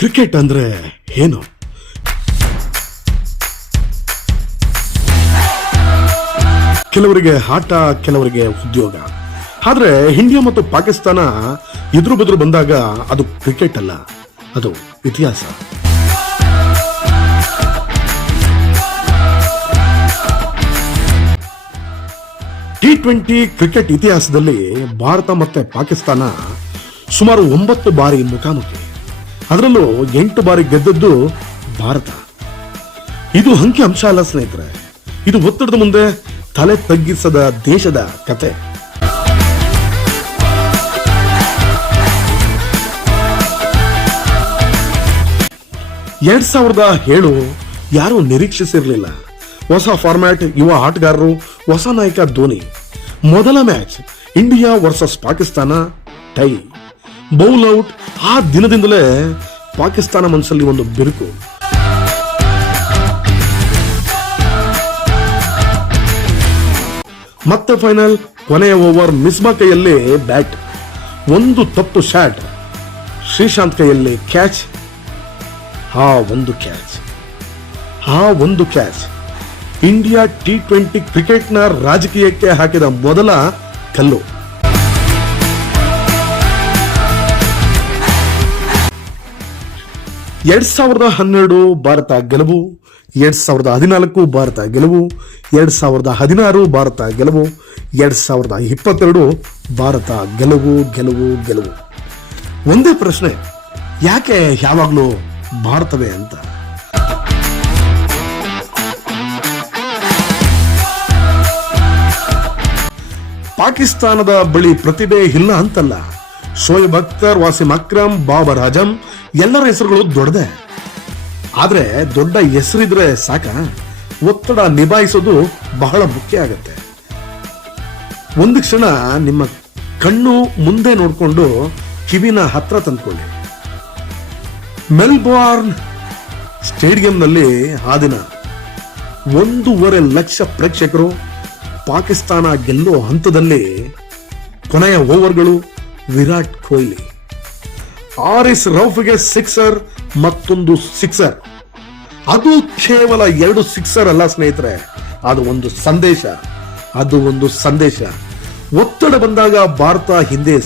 Cricket ಅಂದ್ರೆ ಏನು? ಕೆಲವರಿಗೆ ಆಟ, ಕೆಲವರಿಗೆ ಉದ್ಯೋಗ. ಆದ್ರೆ ಇಂಡಿಯಾ ಮತ್ತು ಪಾಕಿಸ್ತಾನ ಎದುರು ಬದುರು ಬಂದಾಗ ಅದು ಕ್ರಿಕೆಟ್ ಅಲ್ಲ, ಅದು ಇತಿಹಾಸ. T20 ಕ್ರಿಕೆಟ್ ಇತಿಹಾಸದಲ್ಲಿ ಭಾರತ ಮತ್ತೆ ಪಾಕಿಸ್ತಾನ ಸುಮಾರು 9 ಬಾರಿ ಮುಖಾಮುಖಿ. ಅದರಲ್ಲೂ 8 ಬಾರಿ ಗೆದ್ದದ್ದು ಭಾರತ. ಇದು ಅಂಕಿ ಅಂಶ ಅಲ್ಲ ಸ್ನೇಹಿತರೆ, ಇದು ಒತ್ತಡದ ಮುಂದೆ ತಲೆ ತಗ್ಗಿಸದ ದೇಶದ ಕತೆ. ಎರಡ್ 2007 ಯಾರು ನಿರೀಕ್ಷಿಸಿರಲಿಲ್ಲ. ಹೊಸ ಫಾರ್ಮ್ಯಾಟ್, ಯುವ ಆಟಗಾರರು, ಹೊಸ ನಾಯಕ ಧೋನಿ. ಮೊದಲ match India versus Pakistan, tie, bowl out. ಆ ದಿನದಿಂದಲೇ ಪಾಕಿಸ್ತಾನ ಮನಸ್ಸಲ್ಲಿ ಒಂದು ಬಿರುಕು. ಮತ್ತೆ ಫೈನಲ್, ಕೊನೆಯ ಓವರ್ ಮಿಸ್ಬಾ ಕೈಯಲ್ಲಿ ಬ್ಯಾಟ್, ಒಂದು ತಪ್ಪು ಶಾಟ್, ಶ್ರೀಶಾಂತ್ ಕೈಯಲ್ಲಿ ಕ್ಯಾಚ್. ಆ ಒಂದು ಕ್ಯಾಚ್ ಇಂಡಿಯಾ T20 ಕ್ರಿಕೆಟ್ನ ರಾಜಕೀಯಕ್ಕೆ ಹಾಕಿದ ಮೊದಲ ಕಲ್ಲು. ಎರಡ್ 2012 ಭಾರತ ಗೆಲುವು, 2014 ಭಾರತ ಗೆಲುವು, 2016 ಭಾರತ ಗೆಲುವು, 2022 ಭಾರತ ಗೆಲುವು ಗೆಲುವು ಗೆಲುವು. ಒಂದೇ ಪ್ರಶ್ನೆ, ಯಾಕೆ ಯಾವಾಗಲೂ ಭಾರತವೇ ಅಂತ? ಪಾಕಿಸ್ತಾನದ ಬಳಿ ಪ್ರತಿಭೆ ಇಲ್ಲ ಅಂತಲ್ಲ. ಶೋಯಬ್ ಅಖ್ತರ್, ವಾಸಿಂ ಅಕ್ರಮ್, ಬಾಬರ್ ಆಜಮ್ ಎಲ್ಲರ ಹೆಸರುಗಳು ದೊಡ್ಡದೆ. ಆದ್ರೆ ದೊಡ್ಡ ಹೆಸರಿದ್ರೆ ಸಾಕ, ಒತ್ತಡ ನಿಭಾಯಿಸೋದು ಬಹಳ ಮುಖ್ಯ ಆಗತ್ತೆ. ಒಂದು ಕ್ಷಣ ನಿಮ್ಮ ಕಣ್ಣು ಮುಂದೆ ನೋಡ್ಕೊಂಡು ಕಿವಿನ ಹತ್ರ ತಂದ್ಕೊಳ್ಳಿ. ಮೆಲ್ಬೋರ್ನ್ ಸ್ಟೇಡಿಯಂನಲ್ಲಿ ಆ ದಿನ 1.5 ಲಕ್ಷ ಪ್ರೇಕ್ಷಕರು. ಪಾಕಿಸ್ತಾನ ಗೆಲ್ಲೋ ಹಂತದಲ್ಲಿ ಕೊನೆಯ ಓವರ್ಗಳು, ವಿರಾಟ್ ಕೊಹ್ಲಿ, ಆರಿಸ್ ರೌಫ್ಗೆ ಸಿಕ್ಸರ್, ಮತ್ತೊಂದು ಸಿಕ್ಸರ್. ಅದು ಕೇವಲ 2 ಸಿಕ್ಸರ್ ಅಲ್ಲ ಸ್ನೇಹಿತರೆ, ಅದು ಒಂದು ಸಂದೇಶ. ಒತ್ತಡ ಬಂದಾಗ ಭಾರತ ಹಿಂದೆ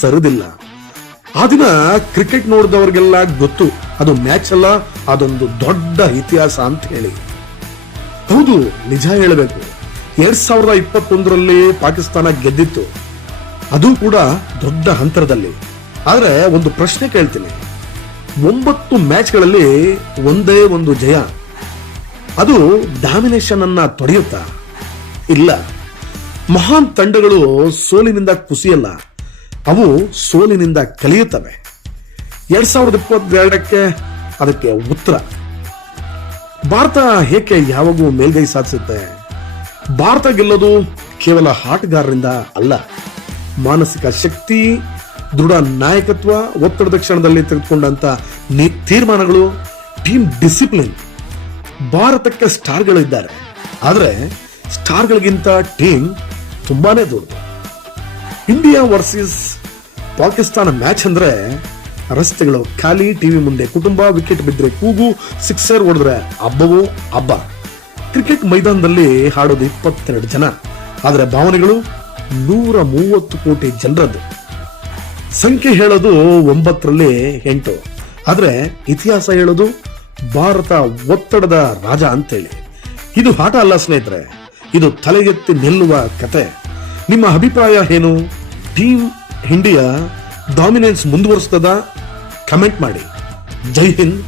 ಸರಿದಿಲ್ಲ. ಆ ದಿನ ಕ್ರಿಕೆಟ್ ನೋಡಿದವರಿಗೆಲ್ಲ ಗೊತ್ತು, ಅದು ಮ್ಯಾಚ್ ಅಲ್ಲ, ಅದೊಂದು ದೊಡ್ಡ ಇತಿಹಾಸ ಅಂತ ಹೇಳಿ. ಹೌದು, ನಿಜ ಹೇಳಬೇಕು, 2021ರಲ್ಲಿ ಪಾಕಿಸ್ತಾನ ಗೆದ್ದಿತ್ತು, ಅದು ಕೂಡ ದೊಡ್ಡ ಅಂತರದಲ್ಲಿ. ಆದ್ರೆ ಒಂದು ಪ್ರಶ್ನೆ ಕೇಳ್ತೀನಿ, 9 ಮ್ಯಾಚ್ಗಳಲ್ಲಿ ಒಂದೇ ಒಂದು ಜಯ, ಅದು ಡಾಮಿನೇಷನ್ ಅನ್ನ ತೊಡೆಯುತ್ತಾ? ಇಲ್ಲ. ಮಹಾನ್ ತಂಡಗಳು ಸೋಲಿನಿಂದ ಕುಸಿಯಲ್ಲ, ಅವು ಸೋಲಿನಿಂದ ಕಲಿಯುತ್ತವೆ. 2022ಕ್ಕೆ ಅದಕ್ಕೆ ಉತ್ತರ. ಭಾರತ ಏಕೆ ಯಾವಾಗೂ ಮೇಲ್ಗೈ ಸಾಧಿಸುತ್ತೆ? ಭಾರತ ಗೆಲ್ಲೋದು ಕೇವಲ ಆಟಗಾರರಿಂದ ಅಲ್ಲ, ಮಾನಸಿಕ ಶಕ್ತಿ, ದೃಢ ನಾಯಕತ್ವ, ಒತ್ತಡದ ಕ್ಷಣದಲ್ಲಿ ತೆಗೆದುಕೊಂಡಂತ ತೀರ್ಮಾನಗಳು, ಟೀಮ್ ಡಿಸಿಪ್ಲಿನ್. ಭಾರತಕ್ಕೆ ಸ್ಟಾರ್ಗಳು ಇದ್ದಾರೆ, ಆದ್ರೆ ಸ್ಟಾರ್ಗಳಿಗಿಂತ ಟೀಮ್ ತುಂಬಾನೇ ದೊಡ್ಡದು. ಇಂಡಿಯಾ ವರ್ಸಸ್ ಪಾಕಿಸ್ತಾನ ಮ್ಯಾಚ್ ಅಂದ್ರೆ ರಸ್ತೆಗಳು ಖಾಲಿ, ಟಿವಿ ಮುಂದೆ ಕುಟುಂಬ, ವಿಕೆಟ್ ಬಿದ್ದರೆ ಕೂಗು, ಸಿಕ್ಸರ್ ಹೊಡೆದ್ರೆ ಹಬ್ಬವೋ ಹಬ್ಬ. ಕ್ರಿಕೆಟ್ ಮೈದಾನದಲ್ಲಿ ಹಾಡೋದು 22 ಜನ, ಆದರೆ ಭಾವನೆಗಳು 130 ಕೋಟಿ ಜನರದ್ದು. ಸಂಖ್ಯೆ ಹೇಳೋದು 9ರಲ್ಲಿ 8, ಆದ್ರೆ ಇತಿಹಾಸ ಹೇಳೋದು ಭಾರತ ಒತ್ತಡದ ರಾಜ ಅಂತೇಳಿ. ಇದು ಆಟ ಅಲ್ಲ ಸ್ನೇಹಿತರೆ, ಇದು ತಲೆಗೆತ್ತಿ ನಿಲ್ಲುವ ಕತೆ. ನಿಮ್ಮ ಅಭಿಪ್ರಾಯ ಏನು? ಟೀಮ್ ಇಂಡಿಯಾ ಡಾಮಿನೆನ್ಸ್ ಮುಂದುವರಿಸ್ತದ? ಕಮೆಂಟ್ ಮಾಡಿ. ಜೈ ಹಿಂದ್.